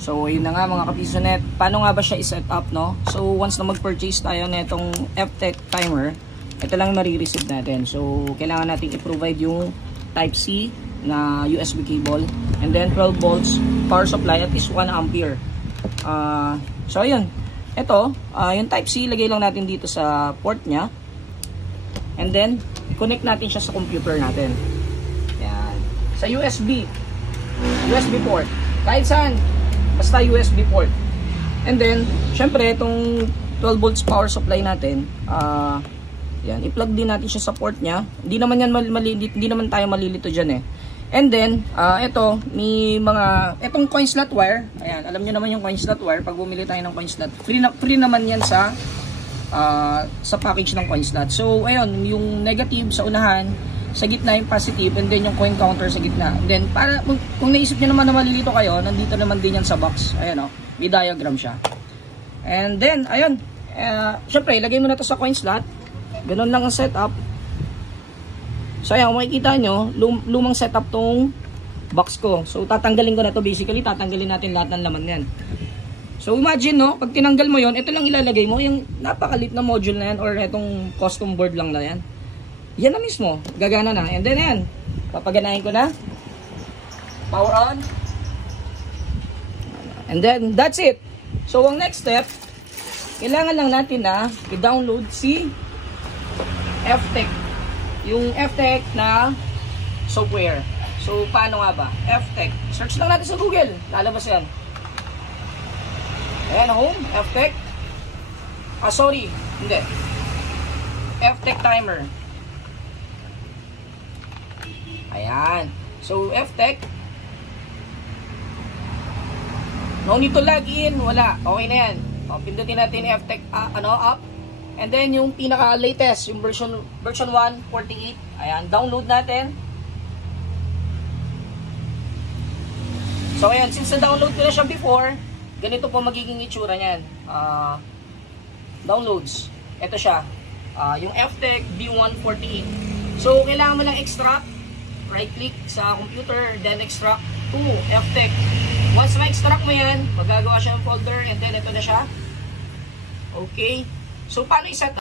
So, ayun na nga mga kapisonet. Paano nga ba siya i-set up, no? So, once na mag-purchase tayo na itong FTech timer, ito lang marireceive natin. So, kailangan natin i-provide yung Type-C na USB cable. And then, 12 volts power supply at least 1 ampere. So, ayun. Ito, yung Type-C, lagay lang natin dito sa port niya. And then, connect natin siya sa computer natin. Yan. Sa USB port. Kahit saan. Basta USB port. And then, syempre, itong 12 volts power supply natin, yan, i-plug din natin siya sa port niya. Hindi naman yan hindi naman tayo malilito dyan eh. And then, ito, itong coin slot wire, ayan, alam nyo naman yung coin slot wire, pag bumili tayo ng coin slot, free naman yan sa package ng coin slot. So, ayun, yung negative sa unahan, sa gitna yung positive, and then yung coin counter sa gitna. And then, para, kung naisip nyo naman na malilito kayo, nandito naman din yan sa box. Ayan o, may diagram siya. And then, ayun, syempre, ilagay mo na to sa coin slot. Ganun lang ang setup. So, ayan, makikita nyo, lumang setup tong box ko. So, tatanggalin ko na to. Basically, tatanggalin natin lahat ng laman yan. So, imagine, no, pag tinanggal mo yon, ito lang ilalagay mo, yung napakalit na module na yan, or itong custom board lang na yan. Yan na mismo, gagana na. And then yan, papaganahin ko na. Power on. And then, that's it. So, ang next step, kailangan lang natin na i-download si FTech. Yung FTech na software. So, paano nga ba? FTech. Search lang natin sa Google. Lalabas yan. Ayan, home. FTech. Sorry. Hindi. FTech timer. Ayan. So, FTech. No need to log in. Wala. Okay na yan. O, pindutin natin FTech up. And then, yung pinaka-latest, yung version 1.48. Ayan. Download natin. So, ayan. Since na-download ko na siya before, ganito po magiging itsura niyan. Downloads. Ito siya. Yung FTech B148. So, kailangan mo lang extract. Right-click sa computer, then extract to FTech. Once ma-extract mo yan, magagawa siya ng folder, and then ito na siya. Okay. So, paano i-set up?